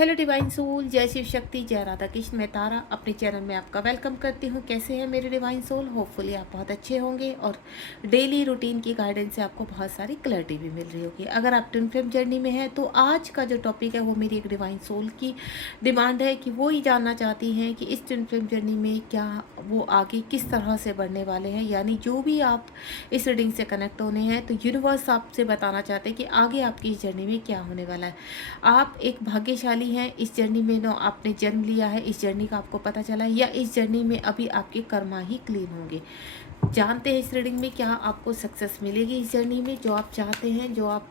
Hello divine soul, जय शिव शक्ति, जय राधा कृष्ण। मैं तारा अपने चैनल में आपका वेलकम करती हूँ। कैसे हैं मेरे डिवाइन सोल? होपफुली आप बहुत अच्छे होंगे और डेली रूटीन की गाइडेंस से आपको बहुत सारी क्लैरिटी भी मिल रही होगी। अगर आप ट्विन फ्लेम जर्नी में हैं तो आज का जो टॉपिक है वो मेरी एक डिवाइन सोल की डिमांड है कि वो ही जानना चाहती हैं कि इस ट्विन फ्लेम जर्नी में क्या वो आगे किस तरह से बढ़ने वाले हैं। यानी जो भी आप इस रीडिंग से कनेक्ट होने हैं तो यूनिवर्स आपसे बताना चाहते हैं कि आगे आपकी इस जर्नी में क्या होने वाला है। आप एक भाग्यशाली हैं इस जर्नी में, नो आपने जन्म लिया है, इस जर्नी का आपको पता चला है, या इस जर्नी में अभी आपके कर्मा ही क्लीन होंगे। जानते हैं इस रीडिंग में क्या आपको सक्सेस मिलेगी इस जर्नी में, जो आप चाहते हैं, जो आप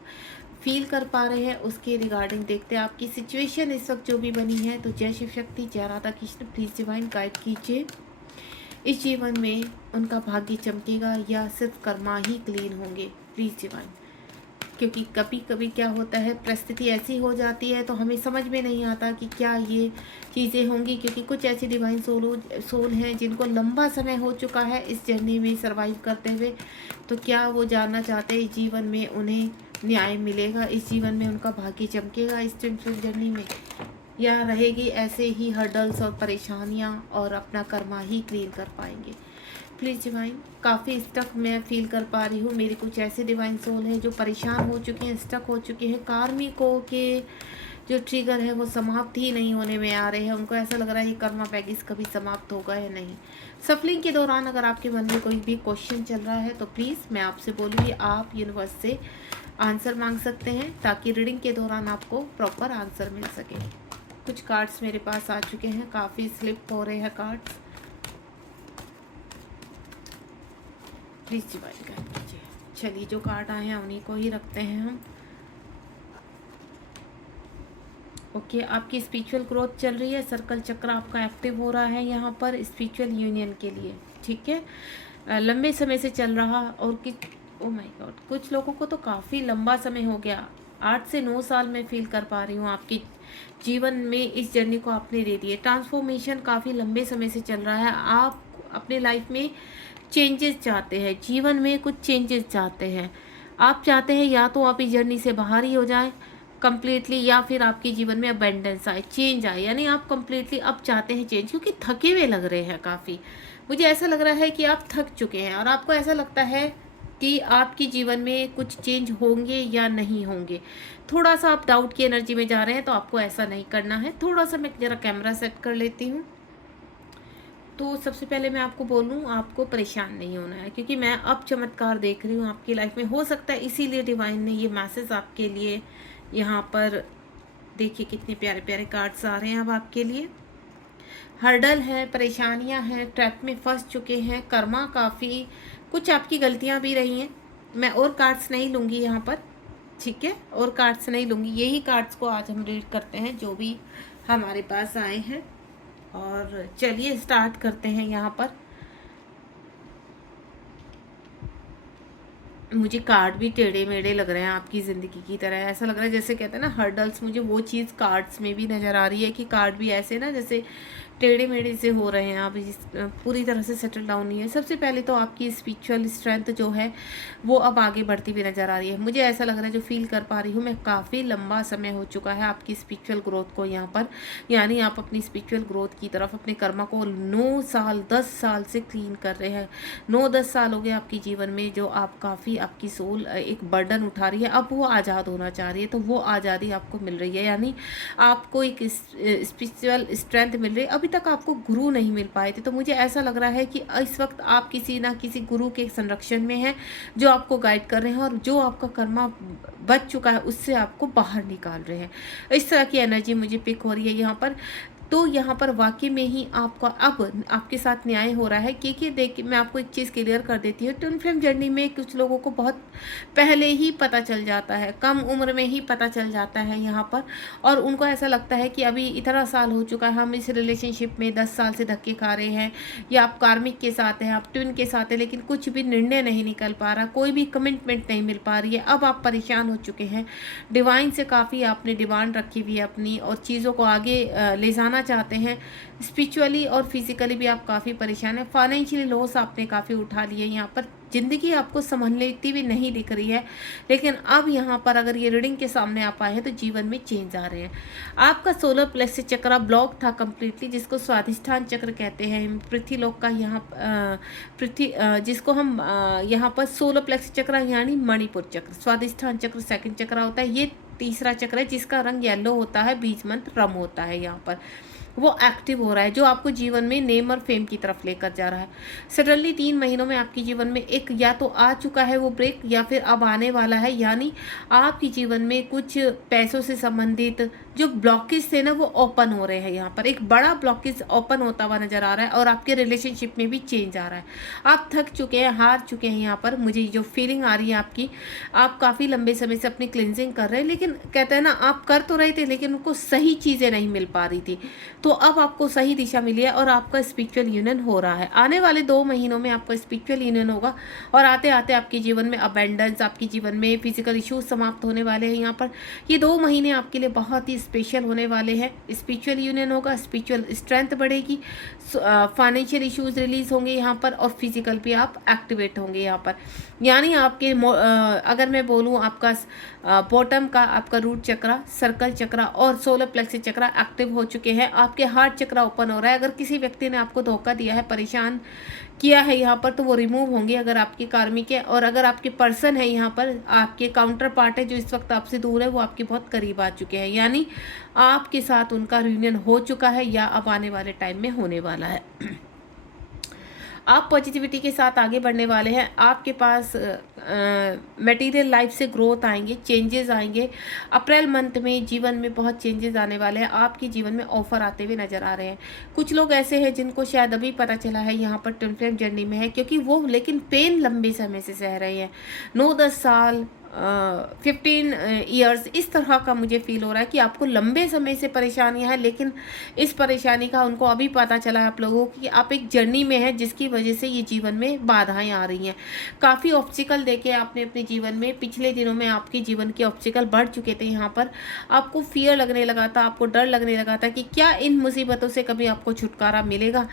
फील कर पा रहे हैं उसके रिगार्डिंग देखते हैं आपकी सिचुएशन इस वक्त जो भी बनी है। तो जय शिव शक्ति, जय Radha Krishna, please divine guide कीजिए। इस जीवन में उनका भाग्य चमकेगा या सिर्फ कर्मा ही क्लीन होंगे? प्लीज़ डिवाइन, क्योंकि कभी कभी क्या होता है, परिस्थिति ऐसी हो जाती है तो हमें समझ में नहीं आता कि क्या ये चीज़ें होंगी, क्योंकि कुछ ऐसी डिवाइन सोल हैं जिनको लंबा समय हो चुका है इस जर्नी में सरवाइव करते हुए। तो क्या वो जानना चाहते हैं इस जीवन में उन्हें न्याय मिलेगा, इस जीवन में उनका भाग्य चमकेगा इस ट्विन जर्नी में, या रहेगी ऐसे ही हर्डल्स और परेशानियाँ और अपना कर्मा ही क्लीन कर पाएंगे? प्लीज़ डिवाइन, काफ़ी स्टक मैं फील कर पा रही हूँ। मेरी कुछ ऐसे डिवाइन सोल हैं जो परेशान हो चुके हैं, स्टक हो चुके हैं, कार्मिकों के जो ट्रिगर है वो समाप्त ही नहीं होने में आ रहे हैं। उनको ऐसा लग रहा है कि कर्मा पैकेज कभी समाप्त होगा या नहीं। सफलिंग के दौरान अगर आपके मन में कोई भी क्वेश्चन चल रहा है तो प्लीज़ मैं आपसे बोलूँगी आप यूनिवर्स से आंसर मांग सकते हैं ताकि रीडिंग के दौरान आपको प्रॉपर आंसर मिल सके। कुछ कार्ड्स मेरे पास आ चुके हैं, काफ़ी स्लिप हो रहे हैं कार्ड्स। प्लीज़ डिवाइन गाइड कीजिए। चलिए, जो कार्ड आए हैं उन्हीं को ही रखते हैं हम। ओके, आपकी स्पिरिचुअल ग्रोथ चल रही है, सर्कल चक्र आपका एक्टिव हो रहा है यहाँ पर स्पिरिचुअल यूनियन के लिए, ठीक है। लंबे समय से चल रहा और कि ओ माय गॉड, कुछ लोगों को तो काफ़ी लंबा समय हो गया, 8 से 9 साल में फील कर पा रही हूँ आपके जीवन में इस जर्नी को आपने दे दिए। ट्रांसफॉर्मेशन काफ़ी लंबे समय से चल रहा है। आप अपने लाइफ में चेंजेस चाहते हैं, जीवन में कुछ चेंजेस चाहते हैं। आप चाहते हैं या तो आप इस जर्नी से बाहर ही हो जाएं कम्प्लीटली, या फिर आपके जीवन में अबेंडेंस आए, चेंज आए। यानी आप कम्प्लीटली अब चाहते हैं चेंज, क्योंकि थके हुए लग रहे हैं काफ़ी। मुझे ऐसा लग रहा है कि आप थक चुके हैं और आपको ऐसा लगता है कि आपके जीवन में कुछ चेंज होंगे या नहीं होंगे। थोड़ा सा आप डाउट की एनर्जी में जा रहे हैं, तो आपको ऐसा नहीं करना है। थोड़ा सा मैं ज़रा कैमरा सेट कर लेती हूँ। तो सबसे पहले मैं आपको बोलूँ, आपको परेशान नहीं होना है, क्योंकि मैं अब चमत्कार देख रही हूँ आपकी लाइफ में। हो सकता है इसीलिए डिवाइन ने ये मैसेज आपके लिए यहाँ पर, देखिए कितने प्यारे प्यारे कार्ड्स आ रहे हैं अब आपके लिए। हर्डल है, परेशानियाँ हैं, ट्रैप में फंस चुके हैं, कर्मा काफ़ी, कुछ आपकी गलतियाँ भी रही हैं। मैं और कार्ड्स नहीं लूँगी यहाँ पर, ठीक है, और कार्ड्स नहीं लूँगी, यही कार्ड्स को आज हम रीड करते हैं जो भी हमारे पास आए हैं। और चलिए स्टार्ट करते हैं यहाँ पर। मुझे कार्ड भी टेढ़े मेढ़े लग रहे हैं आपकी ज़िंदगी की तरह। ऐसा लग रहा है जैसे कहते हैं ना हर्डल्स, मुझे वो चीज़ कार्ड्स में भी नज़र आ रही है कि कार्ड भी ऐसे ना जैसे टेढ़े मेढ़े से हो रहे हैं, आप पूरी तरह से सेटल डाउन नहीं है। सबसे पहले तो आपकी स्पिरिचुअल स्ट्रेंथ जो है वो अब आगे बढ़ती हुई नज़र आ रही है। मुझे ऐसा लग रहा है, जो फील कर पा रही हूँ मैं, काफ़ी लंबा समय हो चुका है आपकी स्पिरिचुअल ग्रोथ को यहाँ पर। यानी आप अपनी स्पिरिचुअल ग्रोथ की तरफ, अपने कर्मा को 9 साल 10 साल से क्लीन कर रहे हैं। 9-10 साल हो गए आपके जीवन में जो आप काफ़ी, आपकी सोल एक बर्डन उठा रही है, अब वो आज़ाद होना चाह रही है, तो वो आज़ादी आपको मिल रही है। यानी आपको एक स्पिरिचुअल स्ट्रेंथ मिल रही है। अभी तक आपको गुरु नहीं मिल पाए थे, तो मुझे ऐसा लग रहा है कि इस वक्त आप किसी ना किसी गुरु के संरक्षण में हैं जो आपको गाइड कर रहे हैं और जो आपका कर्मा बच चुका है उससे आपको बाहर निकाल रहे हैं। इस तरह की एनर्जी मुझे पिक हो रही है यहाँ पर। तो यहाँ पर वाकई में ही आपका अब आपके साथ न्याय हो रहा है, क्योंकि देखिए मैं आपको एक चीज़ क्लियर कर देती हूँ। ट्विन फ्लेम जर्नी में कुछ लोगों को बहुत पहले ही पता चल जाता है, कम उम्र में ही पता चल जाता है यहाँ पर, और उनको ऐसा लगता है कि अभी इतना साल हो चुका है, हम इस रिलेशनशिप में 10 साल से धक्के खा रहे हैं, या आप कार्मिक के साथ हैं, आप ट्विन के साथ हैं, लेकिन कुछ भी निर्णय नहीं निकल पा रहा, कोई भी कमिटमेंट नहीं मिल पा रही है। अब आप परेशान हो चुके हैं, डिवाइन से काफ़ी आपने डिमांड रखी हुई है अपनी, और चीज़ों को आगे ले जाना चाहते हैं। स्पिरिचुअली और फिजिकली भी आप काफ़ी परेशान हैं। फाइनेंशियली लॉस आपने काफ़ी उठा लिए यहाँ पर। ज़िंदगी आपको संभलती हुई नहीं दिख रही है, लेकिन अब यहाँ पर अगर ये रीडिंग के सामने आप आए हैं तो जीवन में चेंज आ रहे हैं। आपका सोलर प्लेक्सस चक्र ब्लॉक था कंप्लीटली, जिसको स्वाधिष्ठान चक्र कहते हैं। पृथ्वीलोक का यहाँ जिसको हम यहाँ पर सोलर प्लेक्सस चक्र यानी मणिपुर चक्र, स्वाधिष्ठान चक्र सेकंड चक्र होता है। ये तीसरा चक्र है जिसका रंग येलो होता है, बीज मंत्र रम होता है। यहाँ पर वो एक्टिव हो रहा है, जो आपको जीवन में नेम और फेम की तरफ लेकर जा रहा है। सडनली 3 महीनों में आपके जीवन में एक या तो आ चुका है वो ब्रेक, या फिर अब आने वाला है। यानी आपके जीवन में कुछ पैसों से संबंधित जो ब्लॉकेज थे ना, वो ओपन हो रहे हैं। यहाँ पर एक बड़ा ब्लॉकेज ओपन होता हुआ नजर आ रहा है, और आपके रिलेशनशिप में भी चेंज आ रहा है। आप थक चुके हैं, हार चुके हैं। यहाँ पर मुझे जो फीलिंग आ रही है आपकी, आप काफ़ी लंबे समय से अपनी क्लिनजिंग कर रहे हैं, लेकिन कहते हैं ना, आप कर तो रहे थे लेकिन उनको सही चीज़ें नहीं मिल पा रही थी। तो अब आपको सही दिशा मिली है और आपका स्पिरिचुअल यूनियन हो रहा है। आने वाले 2 महीनों में आपका स्पिरिचुअल यूनियन होगा, और आते आते आपके जीवन में अबेंडेंस, आपके जीवन में फिजिकल इश्यूज समाप्त होने वाले हैं। यहाँ पर ये 2 महीने आपके लिए बहुत ही स्पेशल होने वाले हैं। स्पिरिचुअल यूनियन होगा, स्पिरिचुअल स्ट्रेंथ बढ़ेगी, फाइनेंशियल इश्यूज रिलीज होंगे यहाँ पर, और फिजिकल भी आप एक्टिवेट होंगे यहाँ पर। यानी आपके अगर मैं बोलूँ, आपका बॉटम का आपका रूट चक्र, सर्कल चक्र और सोलर प्लेक्सस चक्र एक्टिव हो चुके हैं। आपके हार्ट चक्र ओपन हो रहा है। अगर किसी व्यक्ति ने आपको धोखा दिया है, परेशान किया है यहाँ पर, तो वो रिमूव होंगे अगर आपके कार्मिक है। और अगर आपके पर्सन है यहाँ पर, आपके काउंटर पार्ट है जो इस वक्त आपसे दूर है, वो आपके बहुत करीब आ चुके हैं। यानी आपके साथ उनका रियूनियन हो चुका है या अब आने वाले टाइम में होने वाला है। आप पॉजिटिविटी के साथ आगे बढ़ने वाले हैं। आपके पास मटेरियल लाइफ से ग्रोथ आएंगे, चेंजेस आएंगे। अप्रैल मंथ में जीवन में बहुत चेंजेस आने वाले हैं। आपके जीवन में ऑफर आते हुए नजर आ रहे हैं। कुछ लोग ऐसे हैं जिनको शायद अभी पता चला है यहाँ पर ट्विन फ्लेम जर्नी में है, क्योंकि वो लेकिन पेन लंबे समय से सह रहे हैं। 9-10 साल 15 ईयर्स इस तरह का मुझे फील हो रहा है कि आपको लंबे समय से परेशानियां हैं, लेकिन इस परेशानी का उनको अभी पता चला है आप लोगों को कि आप एक जर्नी में हैं जिसकी वजह से ये जीवन में बाधाएं आ रही हैं। काफ़ी ऑब्स्टिकल देखे आपने अपने जीवन में। पिछले दिनों में आपके जीवन के ऑब्स्टिकल बढ़ चुके थे। यहाँ पर आपको फियर लगने लगा था, आपको डर लगने लगा था कि क्या इन मुसीबतों से कभी आपको छुटकारा मिलेगा।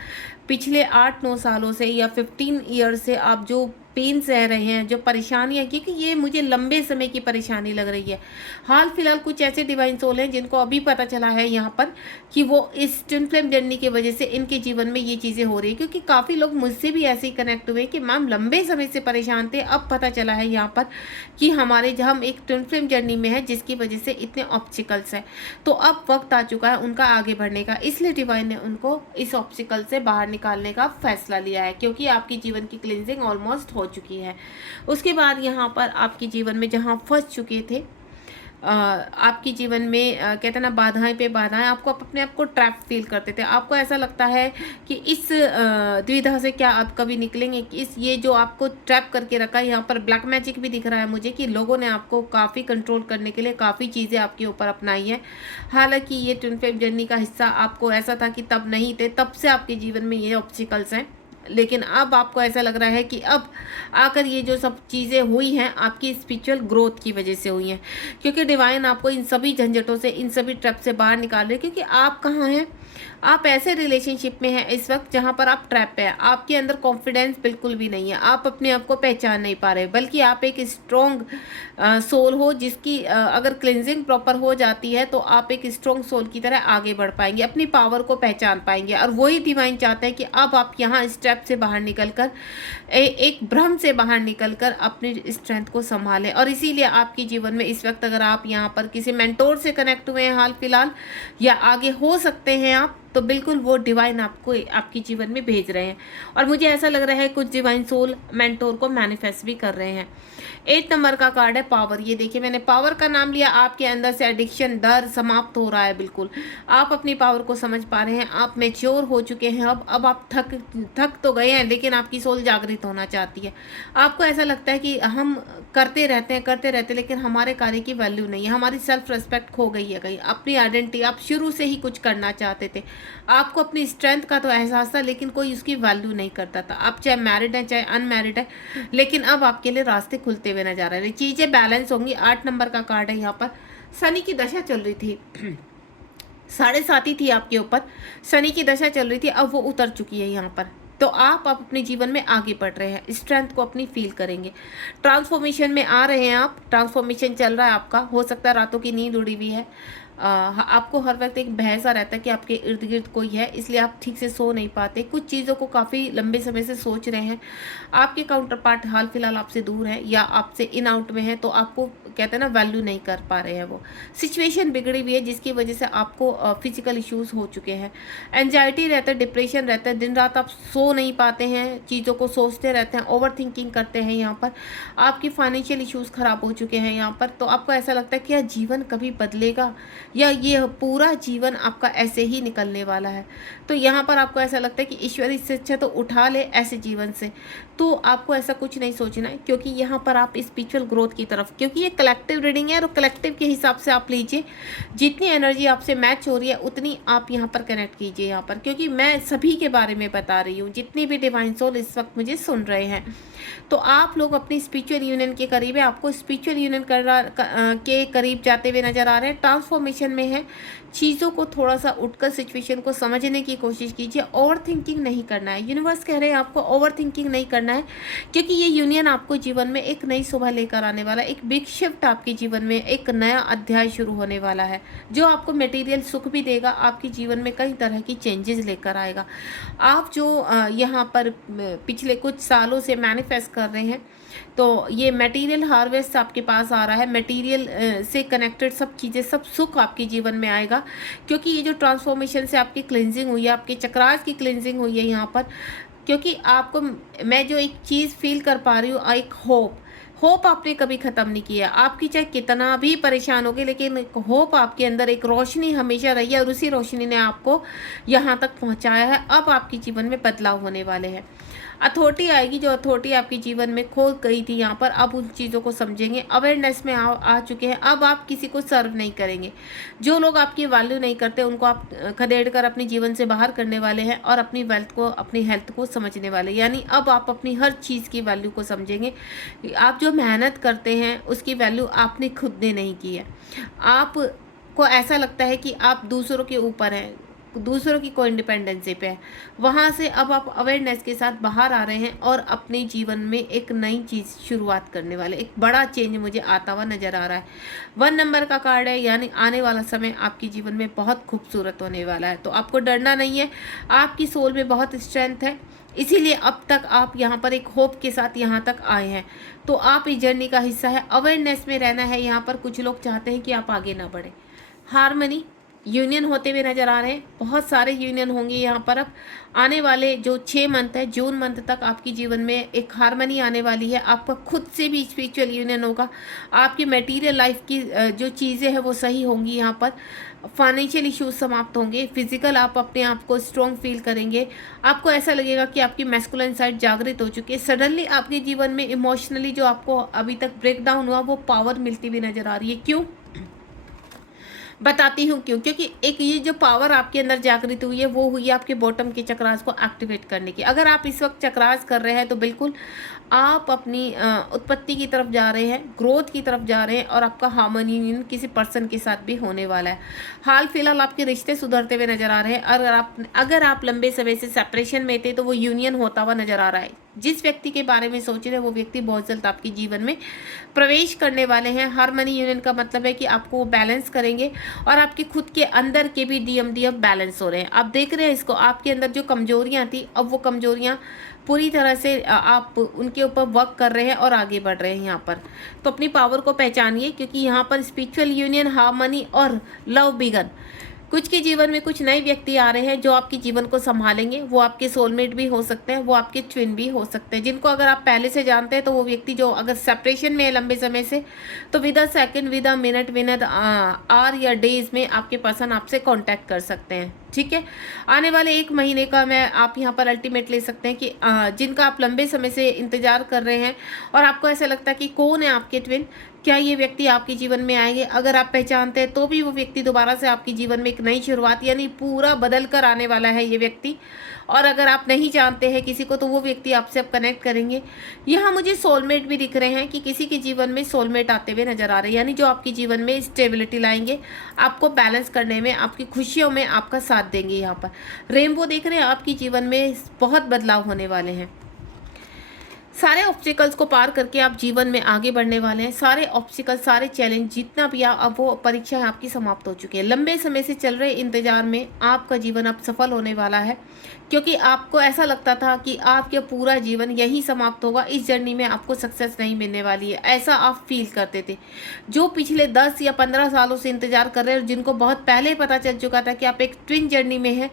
पिछले 8-9 सालों से या 15 ईयर्स से आप जो पेन सह रहे हैं, जो परेशानी है, क्योंकि ये मुझे लंबे समय की परेशानी लग रही है। हाल फिलहाल कुछ ऐसे डिवाइन सोल हैं जिनको अभी पता चला है यहाँ पर कि वो इस ट्विन फ्लेम जर्नी की वजह से इनके जीवन में ये चीज़ें हो रही है। क्योंकि काफ़ी लोग मुझसे भी ऐसे ही कनेक्ट हुए कि मैम लंबे समय से परेशान थे, अब पता चला है यहाँ पर कि हम एक ट्विन फ्लेम जर्नी में है जिसकी वजह से इतने ऑब्स्टिकल्स हैं। तो अब वक्त आ चुका है उनका आगे बढ़ने का, इसलिए डिवाइन ने उनको इस ऑब्स्टिकल से बाहर निकालने का फैसला लिया है, क्योंकि आपकी जीवन की क्लिनजिंग ऑलमोस्ट हो चुकी है। उसके बाद यहाँ पर आपके जीवन में जहाँ फंस चुके थे, आपके जीवन में कहते हैं ना, बाधाएं पे बाधाएं, आपको अपने आप को ट्रैप फील करते थे। आपको ऐसा लगता है कि इस द्विधा से क्या आप कभी निकलेंगे, कि इस ये जो आपको ट्रैप करके रखा है। यहाँ पर ब्लैक मैजिक भी दिख रहा है मुझे कि लोगों ने आपको काफ़ी कंट्रोल करने के लिए काफ़ी चीज़ें आपके ऊपर अपनाई है। हालांकि ये ट्विन फ्लेम जर्नी का हिस्सा आपको ऐसा था कि तब नहीं थे, तब से आपके जीवन में ये ऑब्स्टिकल्स हैं, लेकिन अब आपको ऐसा लग रहा है कि अब आकर ये जो सब चीज़ें हुई हैं आपकी स्पिरिचुअल ग्रोथ की वजह से हुई हैं, क्योंकि डिवाइन आपको इन सभी झंझटों से, इन सभी ट्रैप से बाहर निकाल रहे हैं। क्योंकि आप कहाँ हैं, आप ऐसे रिलेशनशिप में हैं इस वक्त जहाँ पर आप ट्रैप पे हैं। आपके अंदर कॉन्फिडेंस बिल्कुल भी नहीं है, आप अपने आप को पहचान नहीं पा रहे, बल्कि आप एक स्ट्रॉन्ग सोल हो जिसकी अगर क्लिनजिंग प्रॉपर हो जाती है तो आप एक स्ट्रॉन्ग सोल की तरह आगे बढ़ पाएंगे, अपनी पावर को पहचान पाएंगे। और वही डिवाइन चाहते हैं कि अब आप यहाँ इस ट्रैप से बाहर निकलकर एक भ्रम से बाहर निकलकर अपनी स्ट्रेंथ को संभालें। और इसीलिए आपके जीवन में इस वक्त अगर आप यहाँ पर किसी मेंटोर से कनेक्ट हुए हैं हाल फिलहाल, या आगे हो सकते हैं आप, तो बिल्कुल वो डिवाइन आपको आपके जीवन में भेज रहे हैं। और मुझे ऐसा लग रहा है कुछ डिवाइन सोल मेंटोर को मैनिफेस्ट भी कर रहे हैं। 8 नंबर का कार्ड है पावर। ये देखिए, मैंने पावर का नाम लिया। आपके अंदर से एडिक्शन, डर समाप्त हो रहा है। बिल्कुल आप अपनी पावर को समझ पा रहे हैं, आप मैच्योर हो चुके हैं। अब आप थक तो गए हैं, लेकिन आपकी सोल जागृत होना चाहती है। आपको ऐसा लगता है कि हम करते रहते लेकिन हमारे कार्य की वैल्यू नहीं है, हमारी सेल्फ रिस्पेक्ट खो गई है कहीं, अपनी आइडेंटिटी। आप शुरू से ही कुछ करना चाहते थे, आपको अपनी स्ट्रेंथ का तो एहसास था, लेकिन कोई उसकी वैल्यू नहीं करता था। आप चाहे मैरिड है चाहे अनमैरिड है, लेकिन अब आपके लिए रास्ते खुलते हुए नजर आ रहे हैं, चीज़ें बैलेंस होंगी। 8 नंबर का कार्ड है। यहाँ पर शनि की दशा चल रही थी 7.5 थी आपके ऊपर, शनि की दशा चल रही थी, अब वो उतर चुकी है यहाँ पर। तो आप अपने जीवन में आगे बढ़ रहे हैं, स्ट्रेंथ को अपनी फील करेंगे, ट्रांसफॉर्मेशन में आ रहे हैं आप, ट्रांसफॉर्मेशन चल रहा है आपका। हो सकता है रातों की नींद उड़ी हुई है, आपको हर वक्त एक भय सा रहता है कि आपके इर्द गिर्द कोई है, इसलिए आप ठीक से सो नहीं पाते, कुछ चीज़ों को काफ़ी लंबे समय से सोच रहे हैं। आपके काउंटर पार्ट हाल फिलहाल आपसे दूर है या आपसे इन आउट में है, तो आपको कहते हैं ना वैल्यू नहीं कर पा रहे हैं, वो सिचुएशन बिगड़ी हुई है जिसकी वजह से आपको फिजिकल इश्यूज हो चुके हैं। एंजाइटी रहता है, डिप्रेशन रहता है, दिन रात आप सो नहीं पाते हैं, चीज़ों को सोचते रहते हैं, ओवर थिंकिंग करते हैं। यहाँ पर आपकी फाइनेंशियल इश्यूज खराब हो चुके हैं यहाँ पर, तो आपको ऐसा लगता है कि यह जीवन कभी बदलेगा या ये पूरा जीवन आपका ऐसे ही निकलने वाला है। तो यहाँ पर आपको ऐसा लगता है कि ईश्वर इससे अच्छा तो उठा ले ऐसे जीवन से। तो आपको ऐसा कुछ नहीं सोचना है, क्योंकि यहाँ पर आप स्पिरिचुअल ग्रोथ की तरफ, क्योंकि ये कलेक्टिव रीडिंग है और कलेक्टिव के हिसाब से आप लीजिए, जितनी एनर्जी आपसे मैच हो रही है उतनी आप यहाँ पर कनेक्ट कीजिए यहाँ पर, क्योंकि मैं सभी के बारे में बता रही हूँ, जितनी भी डिवाइन सोल इस वक्त मुझे सुन रहे हैं। तो आप लोग अपनी स्पिरिचुअल यूनियन के करीब है, आपको स्पिरिचुअल यूनियन के करीब जाते हुए नजर आ रहे हैं, ट्रांसफॉर्मेशन में है। चीज़ों को थोड़ा सा उठकर सिचुएशन को समझने की कोशिश कीजिए, ओवर थिंकिंग नहीं करना है। यूनिवर्स कह रहे हैं आपको ओवर थिंकिंग नहीं करना है, क्योंकि ये यूनियन आपको जीवन में एक नई सुबह लेकर आने वाला है, एक बिग शिफ्ट आपके जीवन में, एक नया अध्याय शुरू होने वाला है, जो आपको मटेरियल सुख भी देगा, आपके जीवन में कई तरह की चेंजेस लेकर आएगा। आप जो यहाँ पर पिछले कुछ सालों से मैनिफेस्ट कर रहे हैं, तो ये मटेरियल हार्वेस्ट आपके पास आ रहा है, मटेरियल से कनेक्टेड सब चीज़ें, सब सुख आपके जीवन में आएगा, क्योंकि ये जो ट्रांसफॉर्मेशन से आपकी क्लिनजिंग हुई है, आपके चक्रास की क्लिनजिंग हुई है यहाँ पर। क्योंकि आपको मैं जो एक चीज़ फील कर पा रही हूँ, एक होप आपने कभी ख़त्म नहीं किया, आपकी चाहे कितना भी परेशान होगे, लेकिन होप आपके अंदर एक रोशनी हमेशा रही है और उसी रोशनी ने आपको यहाँ तक पहुँचाया है। अब आपके जीवन में बदलाव होने वाले हैं, अथॉरिटी आएगी, जो अथॉरिटी आपके जीवन में खो गई थी यहाँ पर, अब उन चीज़ों को समझेंगे, अवेयरनेस में आ चुके हैं। अब आप किसी को सर्व नहीं करेंगे, जो लोग आपकी वैल्यू नहीं करते उनको आप खदेड़ कर अपने जीवन से बाहर करने वाले हैं और अपनी वेल्थ को, अपनी हेल्थ को समझने वाले, यानी अब आप अपनी हर चीज़ की वैल्यू को समझेंगे। आप जो मेहनत करते हैं उसकी वैल्यू आपने खुद ने नहीं की है, आपको ऐसा लगता है कि आप दूसरों के ऊपर हैं, दूसरों की को इंडिपेंडेंसी पे है, वहाँ से अब आप अवेयरनेस के साथ बाहर आ रहे हैं और अपने जीवन में एक नई चीज़ शुरुआत करने वाले, एक बड़ा चेंज मुझे आता हुआ नज़र आ रहा है। 1 नंबर का कार्ड है, यानी आने वाला समय आपके जीवन में बहुत खूबसूरत होने वाला है। तो आपको डरना नहीं है, आपकी सोल में बहुत स्ट्रेंथ है, इसीलिए अब तक आप यहाँ पर एक होप के साथ यहाँ तक आए हैं। तो आप इस जर्नी का हिस्सा है, अवेयरनेस में रहना है। यहाँ पर कुछ लोग चाहते हैं कि आप आगे ना बढ़े, हारमनी यूनियन होते हुए नज़र आ रहे हैं, बहुत सारे यूनियन होंगे यहाँ पर। अब आने वाले जो 6 मंथ है, जून मंथ तक आपके जीवन में एक हारमनी आने वाली है, आपका खुद से भी स्पिरिचुअल यूनियन होगा, आपकी मटेरियल लाइफ की जो चीज़ें हैं वो सही होंगी यहाँ पर, फाइनेंशियल इश्यूज समाप्त होंगे, फिजिकल आप अपने आप को स्ट्रॉन्ग फील करेंगे, आपको ऐसा लगेगा कि आपकी मैस्कुलिन साइड जागृत हो चुकी है। सडनली आपके जीवन में इमोशनली जो आपको अभी तक ब्रेक डाउन हुआ वो पावर मिलती हुई नज़र आ रही है। क्यों बताती हूँ क्यों, क्योंकि एक ये जो पावर आपके अंदर जागृत हुई है वो हुई है आपके बॉटम के चक्रास को एक्टिवेट करने की। अगर आप इस वक्त चक्रास कर रहे हैं तो बिल्कुल आप अपनी उत्पत्ति की तरफ जा रहे हैं, ग्रोथ की तरफ जा रहे हैं, और आपका हार्मनी किसी पर्सन के साथ भी होने वाला है। हाल फिलहाल आपके रिश्ते सुधरते हुए नजर आ रहे हैं। अगर आप लंबे समय से सेपरेशन में थे तो वो यूनियन होता हुआ नजर आ रहा है। जिस व्यक्ति के बारे में सोच रहे हैं वो व्यक्ति बहुत जल्द आपके जीवन में प्रवेश करने वाले हैं। हार्मनी यूनियन का मतलब है कि आपको बैलेंस करेंगे और आपके खुद के अंदर के भी डीएम बैलेंस हो रहे हैं। आप देख रहे हैं इसको, आपके अंदर जो कमजोरियां थी अब वो कमजोरियां पूरी तरह से आप उनके ऊपर वर्क कर रहे हैं और आगे बढ़ रहे हैं यहाँ पर। तो अपनी पावर को पहचानिए, क्योंकि यहाँ पर स्पिरिचुअल यूनियन, हार्मनी और लव बिगन, कुछ के जीवन में कुछ नए व्यक्ति आ रहे हैं जो आपके जीवन को संभालेंगे। वो आपके सोलमेट भी हो सकते हैं, वो आपके ट्विन भी हो सकते हैं, जिनको अगर आप पहले से जानते हैं तो वो व्यक्ति जो अगर सेपरेशन में है लंबे समय से, तो with a second, with a minute, with a hour या डेज में आपके पर्सन आपसे कांटेक्ट कर सकते हैं। ठीक है, आने वाले 1 महीने का मैं आप यहाँ पर अल्टीमेट ले सकते हैं कि जिनका आप लंबे समय से इंतजार कर रहे हैं और आपको ऐसा लगता है कि कौन है आपके ट्विन, क्या ये व्यक्ति आपके जीवन में आएंगे? अगर आप पहचानते हैं तो भी वो व्यक्ति दोबारा से आपके जीवन में एक नई शुरुआत यानी पूरा बदल कर आने वाला है ये व्यक्ति। और अगर आप नहीं जानते हैं किसी को तो वो व्यक्ति आपसे अब कनेक्ट करेंगे। यहाँ मुझे सोलमेट भी दिख रहे हैं कि किसी के जीवन में सोलमेट आते हुए नजर आ रहे हैं, यानी जो आपके जीवन में स्टेबिलिटी लाएंगे, आपको बैलेंस करने में, आपकी खुशियों में आपका साथ देंगे। यहाँ पर रेनबो देख रहे हैं, आपके जीवन में बहुत बदलाव होने वाले हैं। सारे ऑब्स्टिकल्स को पार करके आप जीवन में आगे बढ़ने वाले हैं। सारे ऑब्स्टिकल, सारे चैलेंज जितना भी अब वो परीक्षाएं आपकी समाप्त हो चुकी है। लंबे समय से चल रहे इंतजार में आपका जीवन अब सफल होने वाला है, क्योंकि आपको ऐसा लगता था कि आपका पूरा जीवन यही समाप्त होगा, इस जर्नी में आपको सक्सेस नहीं मिलने वाली है, ऐसा आप फील करते थे। जो पिछले 10 या 15 सालों से इंतजार कर रहे हैं और जिनको बहुत पहले पता चल चुका था कि आप एक ट्विन जर्नी में हैं,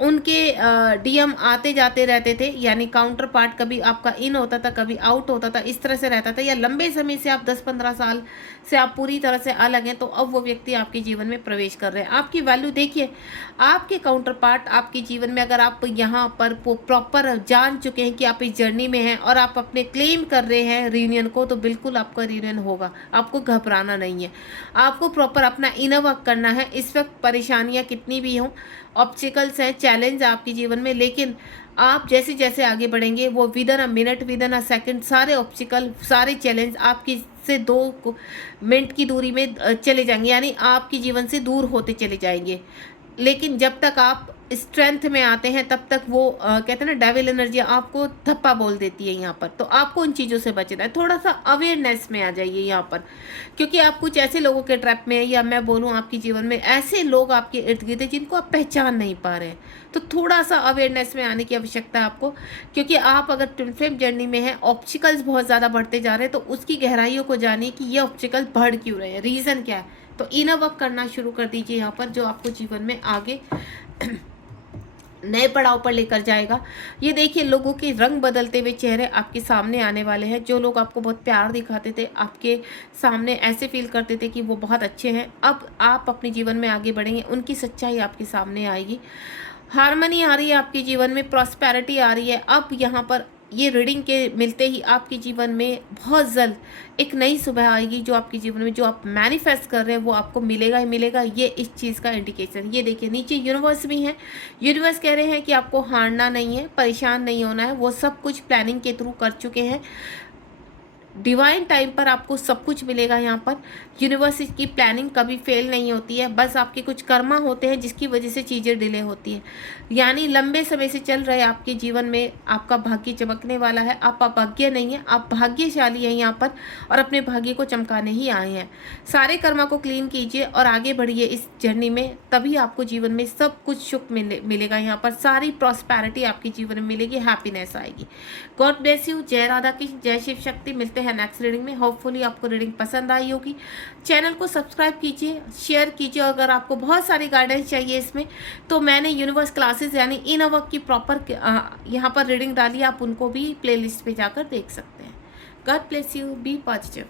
उनके डीएम आते जाते रहते थे, यानी काउंटर पार्ट कभी आपका इन होता था, कभी आउट होता था, इस तरह से रहता था। या लंबे समय से आप 10-15 साल से आप पूरी तरह से अलग हैं, तो अब वो व्यक्ति आपके जीवन में प्रवेश कर रहे हैं। आपकी वैल्यू देखिए, आपके काउंटर पार्ट आपके जीवन में, अगर आप यहाँ पर प्रॉपर जान चुके हैं कि आप इस जर्नी में हैं और आप अपने क्लेम कर रहे हैं रियूनियन को, तो बिल्कुल आपका रियूनियन होगा। आपको घबराना नहीं है, आपको प्रॉपर अपना इनर वर्क करना है। इस वक्त परेशानियाँ कितनी भी हों, ऑब्स्टिकल्स हैं, चैलेंज आपके जीवन में, लेकिन आप जैसे जैसे आगे बढ़ेंगे वो within a minute, within a second सारे ऑब्स्टिकल, सारे चैलेंज आपकी से 2 मिनट की दूरी में चले जाएंगे, यानी आपके जीवन से दूर होते चले जाएंगे। लेकिन जब तक आप स्ट्रेंथ में आते हैं तब तक वो कहते हैं ना, डेविल एनर्जी आपको धप्पा बोल देती है यहाँ पर। तो आपको उन चीज़ों से बचना है, थोड़ा सा अवेयरनेस में आ जाइए यहाँ पर, क्योंकि आप कुछ ऐसे लोगों के ट्रैप में है, या मैं बोलूँ आपके जीवन में ऐसे लोग आपके इर्द गिर्द हैं जिनको आप पहचान नहीं पा रहे हैं। तो थोड़ा सा अवेयरनेस में आने की आवश्यकता है आपको, क्योंकि आप अगर ट्विन फ्लेम जर्नी में हैं, ऑब्स्टिकल्स बहुत ज़्यादा बढ़ते जा रहे हैं, तो उसकी गहराइयों को जानिए कि ये ऑब्स्टिकल बढ़ क्यों रहे हैं, रीज़न क्या है। तो इनर वर्क करना शुरू कर दीजिए यहाँ पर, जो आपको जीवन में आगे नए पड़ाव पर लेकर जाएगा। ये देखिए, लोगों के रंग बदलते हुए चेहरे आपके सामने आने वाले हैं। जो लोग आपको बहुत प्यार दिखाते थे, आपके सामने ऐसे फील करते थे कि वो बहुत अच्छे हैं, अब आप अपने जीवन में आगे बढ़ेंगे, उनकी सच्चाई आपके सामने आएगी। हार्मनी आ रही है आपके जीवन में, प्रॉस्पेरिटी आ रही है। अब यहाँ पर ये रीडिंग के मिलते ही आपके जीवन में बहुत जल्द एक नई सुबह आएगी, जो आपके जीवन में जो आप मैनिफेस्ट कर रहे हैं वो आपको मिलेगा ही मिलेगा। ये इस चीज़ का इंडिकेशन, ये देखिए नीचे यूनिवर्स भी है। यूनिवर्स कह रहे हैं कि आपको हारना नहीं है, परेशान नहीं होना है, वो सब कुछ प्लानिंग के थ्रू कर चुके हैं। डिवाइन टाइम पर आपको सब कुछ मिलेगा। यहाँ पर यूनिवर्स की प्लानिंग कभी फेल नहीं होती है, बस आपके कुछ कर्मा होते हैं जिसकी वजह से चीज़ें डिले होती हैं। यानी लंबे समय से चल रहे आपके जीवन में आपका भाग्य चमकने वाला है। आप अभाग्य नहीं है, आप भाग्यशाली हैं यहाँ पर, और अपने भाग्य को चमकाने ही आए हैं। सारे कर्मा को क्लीन कीजिए और आगे बढ़िए इस जर्नी में, तभी आपको जीवन में सब कुछ सुख मिलेगा। यहाँ पर सारी प्रॉस्पेरिटी आपके जीवन में मिलेगी, हैप्पीनेस आएगी। God bless you. जय राधा कृष्ण, जय शिव शक्ति। मिलते हैं नेक्स्ट रीडिंग में। होपफुली आपको रीडिंग पसंद आई होगी। चैनल को सब्सक्राइब कीजिए, शेयर कीजिए। अगर आपको बहुत सारी गाइडेंस चाहिए इसमें, तो मैंने यूनिवर्स क्लासेस यानी इनर वर्क की प्रॉपर यहाँ पर रीडिंग डाली, आप उनको भी प्लेलिस्ट पे जाकर देख सकते हैं। God bless you, be positive.